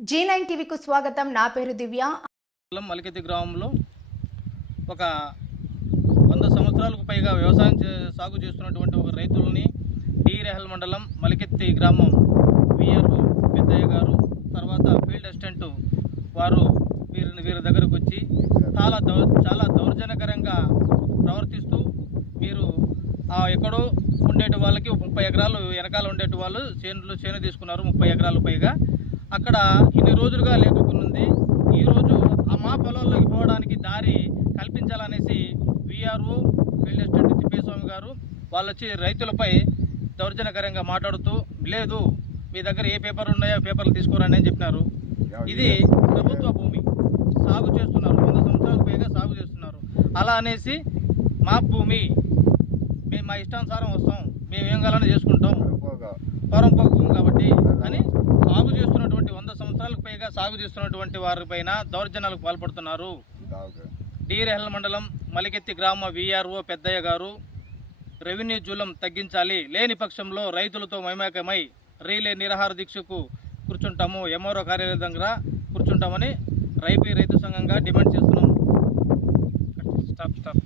G nine టీవీకు స్వాగతం. నా పేరు దివ్య. మలికెత్తి గ్రామంలో ఒక వంద సంవత్సరాలకు పైగా వ్యవసాయం చే- సాగు చేస్తున్నటువంటి ఒక రైతులని డిరెహల్ మండలం మలికెత్తి గ్రామం విఆర్ఓ పెద్దయ్య గారు తర్వాత ఫీల్డ్ అసిస్టెంట్ వారు వీరిని వీరి దగ్గరకు వచ్చి చాలా దౌ చాలా దౌర్జన్యకరంగా ప్రవర్తిస్తూ మీరు ఎక్కడో ఉండేటి వాళ్ళకి ముప్పై ఎకరాలు వెనకాల ఉండేటి వాళ్ళు చేనులు చేను తీసుకున్నారు ముప్పై ఎకరాలు పైగా. అక్కడ ఇన్ని రోజులుగా లేకపోయింది ఈ రోజు ఆ మా పొలాల్లోకి పోవడానికి దారి కల్పించాలనేసి VRO field assistant Thippeswamy garu వాళ్ళు వచ్చి రైతులపై దౌర్జన్యకరంగా మాట్లాడుతూ లేదు మీ దగ్గర ఏ పేపర్లు ఉన్నాయో పేపర్లు తీసుకోరండి అని చెప్పినారు. ఇది ప్రభుత్వ భూమి. సాగు చేస్తున్నారు. వంద సంవత్సరాలకు పైగా సాగు చేస్తున్నారు. అలా అనేసి మా భూమి మేము మా ఇష్టానుసారం వస్తాం. మేము ఏం కావాలని చేసుకుంటాం భూమి కాబట్టి అని సాగు చేస్తున్నటువంటి పైగా సాగు చేస్తున్నటువంటి వారిపైన దౌర్జన్యాలకు పాల్పడుతున్నారు. డీరెహల్ మండలం మలికెత్తి గ్రామ విఆర్ఓ పెద్దయ్య గారు రెవెన్యూ జూలం తగ్గించాలి లేని పక్షంలో రైతులతో మైమేకమై రీలే నిరాహార దీక్షకు కూర్చుంటాము ఎంఆర్ఓ కార్యాలయం దగ్గర కూర్చుంటామని రైపీ రైతు సంఘంగా డిమాండ్ చేస్తున్నాం. Stop stop.